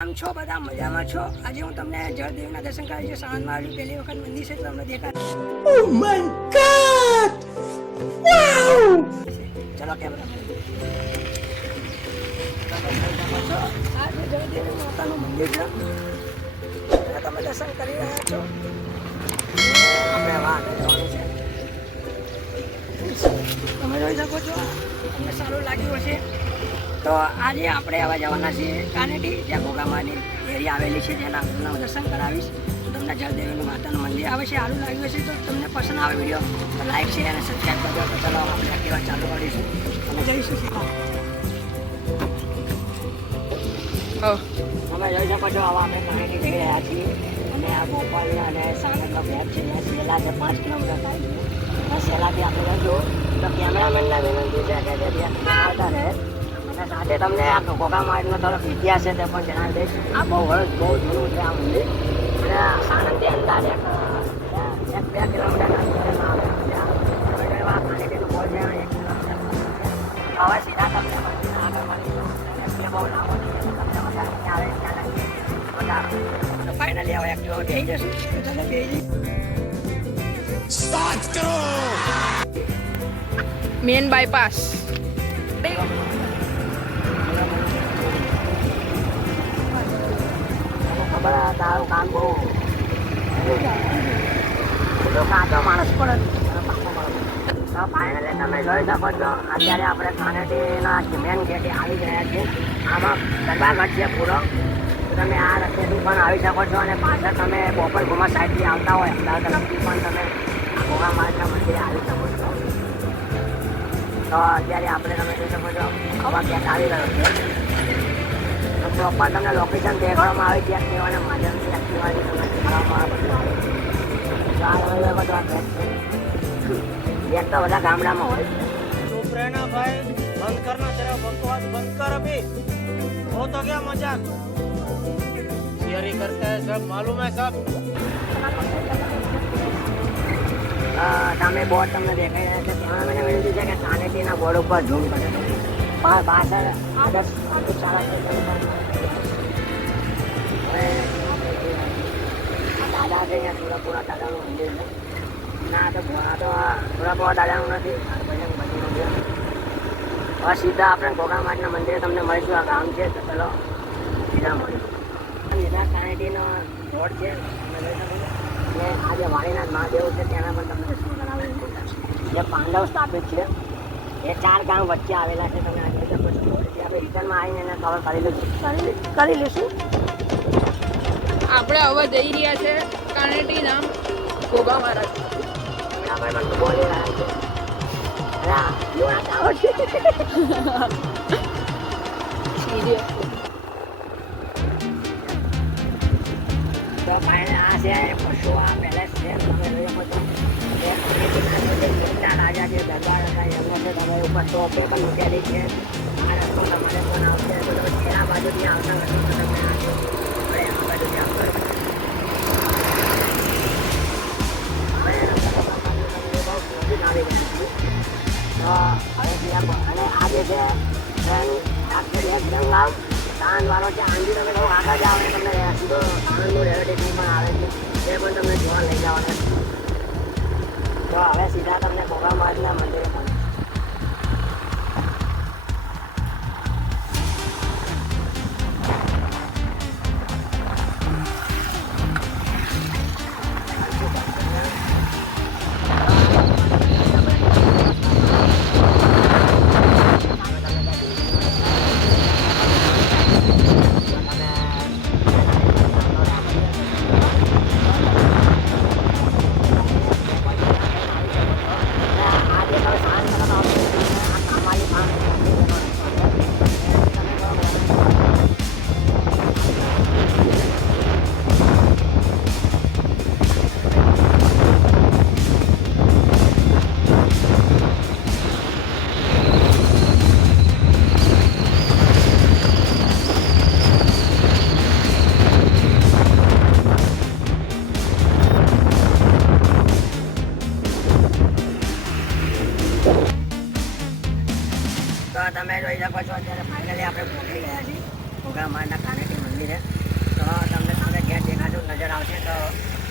આમ છો બધા? મજામાં છો? આજે હું તમને જળદેવના દર્શન કરાવી છું સાણંદમાં આવ્યું પહેલી વખત મંદિર છે તમને દેખાય. ઓ માય ગોડ ચલો કેમેરા આ છે જળદેવી માતાનું મંદિર છે તમે દર્શન કરી રહ્યા છો. આપણે વાત જવાનું છે. તમે જોઈ શકો છો તમને સારું લાગ્યું હશે. તો આજે આપણે આવા જવાના છીએ કાનેટી જ્યાં ગોગામાની એરિયા આવેલી છે જેના હું દર્શન કરાવીશ. તમને જળદેવીનું માતાનું મંદિર આવે છે સારું લાગ્યું હશે. તો તમને પસંદ આવે વીડિયો તો લાઈક શેર અને સબસ્ક્રાઈબ કરજો. તો ચલો આપણે કેવા ચાલુ કરીશું. અમે જઈશું શીખવા અમે જોઈ શકો છો હવે અમે કાનેટી જઈ રહ્યા છીએ. અને આ ભોપાલ અને સાણંદનો ગેપ છે. સેલા છે પાંચ કિલોમીટર થાય સેલાથી આપણે જો તો કેમેરામેનના વિનંતી છે કે જે ત્યાં આવતા રહે અને સાથે તમને આ કોકા માર્ટનો થોડોક ઇતિહાસ છે તે પણ જણાવી દઈશ આ બહુ વર્ષ બહુ જૂનું છે આ મંદિર અને આ સાણંદથી અંદાજ એક એક બે કિલોમીટરના અંતરમાં આવેલું છે આ. હવે જો આ કાનેટીનું પોલ છે, એક કિલોમીટર. હવે સીધા તમને મંદિરના આગળ મળીશું. રસ્તે બહુ લાંબો છે, એટલે તમને વધારે ત્યાં આવે ત્યાં લગી વધારે. તો finally હવે Activa બેસી જશું. તો ચાલો બેસી મેન બાયપાસ તારું કામ બહુ કાચો માણસ પણ ફાઇનલી તમે જોઈ શકો છો. અત્યારે આપણે કાનેટીના મેન ગેટે આવી ગયા છીએ આમાં ગરબાઘાટ છે પૂરો તમે આ રસ્તેથી પણ આવી શકો છો અને પાછળ તમે બોપર ગુમા સાઈડથી આવતા હોય અમદાવાદ તરફથી પણ તમે ગોગા મહારાજના મંદિરે આવી શકો છો તો અત્યારે આપણે તમે જોઈ શકો છો. હવા ક્યાંક આવી રહ્યો છે. પ્રોપર તમને લોકેશન દેખાડવામાં આવે છે એક્ટિવાના માધ્યમથી એક્ટિવાની તમને દેખાડવામાં આવે બધું આવે છે તો આ તમે લોકો તો આ ગેટ છે ગેટ તો બધા ગામડામાં હોય છે चुप रहना भाई बंद करना तेरा बकवास बंद कर अभी हो तो क्या मजाक थियरी करता है सब मालूम है सब અ, સામે બોર્ડ તમને દેખાઈ રહ્યા છે ત્યાં મને વિનંતી છે કે કાનેટીના બોર્ડ ઉપર ઝૂમ કરે પા- પાછળ આદર્શ દાદા છે અહીંયા સુરપુરા દાદાનું મંદિર છે ના તો આ તો દાદાનું નથી હવે સીધા આપણે ગોગા માતના મંદિરે તમને મળીશું આ ગામ છે તો ચલો, સીધા મળીશું સીધા કાનેટીનો રોડ છે. અને આ જે વાણીનાથ મહાદેવ છે, તેના પણ તમને દર્શન કરાવીશ. જે પાંડવ સ્થાપિત છે એ ચાર ગામ વચ્ચે આવેલા છે તમે આ કરી લઈશું. કરી કરી લઈશું આપણે હવે જઈ રહ્યા છે કાનેટીના ગોગા મહારાજ રાજા જે દરબાર હતા એમનો છે તમે ઉપર ટોપે પણ મૂકેલી છે આ રસ્તો તમારે પણ આવશે તો તમે તેના બાજુથી આવતા નથી તો તમે આ જો આપણે આ બાજુથી આવતા રહેજો. હવે તમને બહુ નજીક આવી ગયા છીએ. તો હવેથી આ બ- આ જે છે આંધી તમે બહુ આગળ ને તમને સીધો સ્ટેશન પણ આવે છે અમારના કાનેટી મંદિરે. તો તમને સામે ગેટ દેખાતો નજર આવશે તો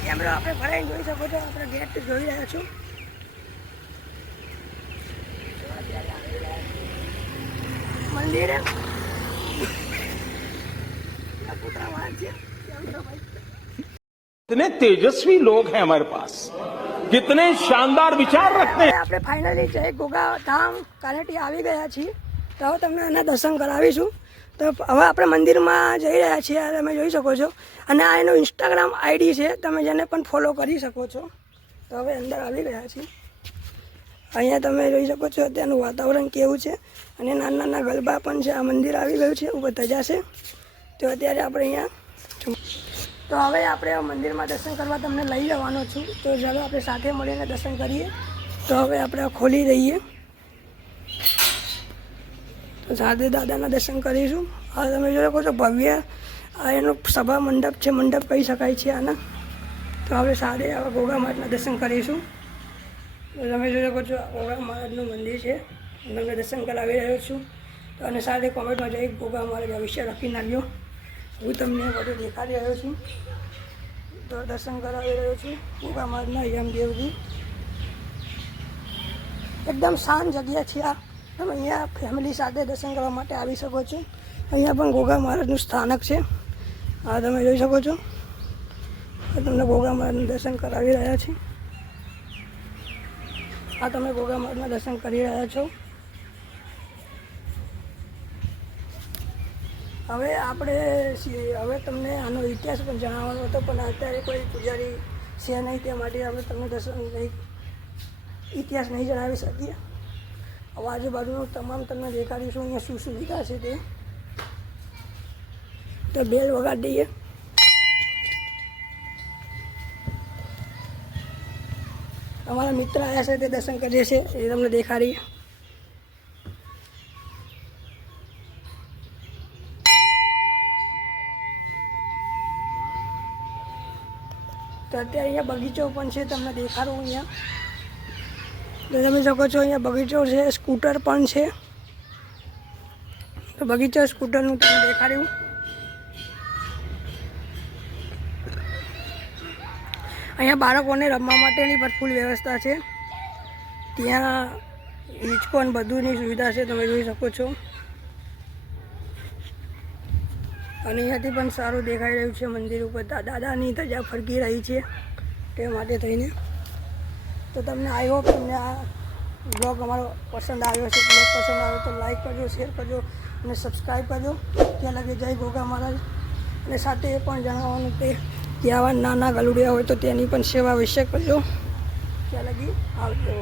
કેમેરો આપણે ભરાઈને જોઈ શકો છો. આપણે ગેટ જોઈ રહ્યા છું. મંદિરે. कितने તેજસ્વી लोग हैं हमारे પાસ कितने શાનદાર વિચાર रखते हैं। આપણે ફાઇનલી જય ગોગા ધામ કાલેટી આવી ગયા છીએ. તો તમને એના દર્શન કરાવીશું. તો હવે આપણે મંદિરમાં જઈ રહ્યા છીએ તમે જોઈ શકો છો. અને આ એનું ઇન્સ્ટાગ્રામ આઈડી છે, તમે જેને પણ ફોલો કરી શકો છો. તો હવે અંદર આવી ગયા છીએ. અહીંયા તમે જોઈ શકો છો ત્યાંનું વાતાવરણ કેવું છે. અને નાના નાના ગલબા પણ છે, આ મંદિર આવી ગયું છે, ઉપર ધજા છે. તો અત્યારે આપણે અહીંયા તો હવે આપણે મંદિરમાં દર્શન કરવા તમને લઈ જવાનો છું. તો ચાલો આપણે સાથે મળીને દર્શન કરીએ. તો હવે આપણે ખોલી દઈએ. સાથે દાદાના દર્શન કરીશું. આ તમે જોઈ શકો છો ભવ્ય, આ એનો સભા મંડપ છે, મંડપ કહી શકાય છે આના. તો આપણે સાથે આવા ગોગા મહારાજના દર્શન કરીશું. તમે જોઈ શકો છો ગોગા મહારાજનું મંદિર છે. તમને દર્શન કરાવી રહ્યો છું. તો અને સાથે કોમેન્ટમાં જઈ ગોગા મહારાજ વિશે લખી નાખ્યો. હું તમને બધું દેખાડી રહ્યો છું. તો દર્શન કરાવી રહ્યો છું. ગોગા મહારાજના યમદેવજી. એકદમ શાંત જગ્યા છે આ. તમે અહીંયા ફેમિલી સાથે દર્શન કરવા માટે આવી શકો છો. અહીંયા પણ ગોગા મહારાજનું સ્થાનક છે. આ તમે જોઈ શકો છો. તમને ગોગા મહારાજનું દર્શન કરાવી રહ્યા છે. આ તમે ગોગા મહારાજના દર્શન કરી રહ્યા છો. હવે આપણે હવે તમને આનો ઇતિહાસ પણ જણાવવાનો હતો, પણ અત્યારે કોઈ પૂજારી છે નહીં, તે માટે આપણે તમને દર્શન નહીં, ઇતિહાસ નહીં જણાવી શકીએ. આજુબાજુનું તમામ તમને દેખાડીશું અહીંયા શું સુવિધા છે તે તો બેલ વગાડી દઈએ અમારા મિત્ર આવ્યા છે તે દર્શન કરીએ છીએ એ તમને દેખાડીએ તો અત્યારે અહીંયા બગીચો પણ છે તમને દેખાડું અહીંયા તમે શકો છો અહીંયા બગીચો છે, સ્કૂટર પણ છે. તો બગીચો સ્કૂટરનું તમને દેખાડ્યું. અહીંયા બાળકોને રમવા માટેની ફૂલ વ્યવસ્થા છે. ત્યાં હિંચકો અને બધુંની સુવિધા છે, તમે જોઈ શકો છો. અને અહીંયાથી પણ સારું દેખાઈ રહ્યું છે મંદિર ઉપર. દાદાની ધજા ફરકી રહી છે તે માટે થઈને. તો તમને આઈ હોપ તમને આ બ્લોગ અમારો પસંદ આવ્યો છે બ્લોગ પસંદ આવ્યો તો લાઈક કરજો શેર કરજો અને સબસ્ક્રાઈબ કરજો. ત્યાં લગે જય ગોગા મહારાજ. અને સાથે એ પણ જણાવવાનું કે આવા નાના ગલુડિયા હોય તો તેની પણ સેવા અવશ્ય કરજો. ત્યાં લગી આવજો.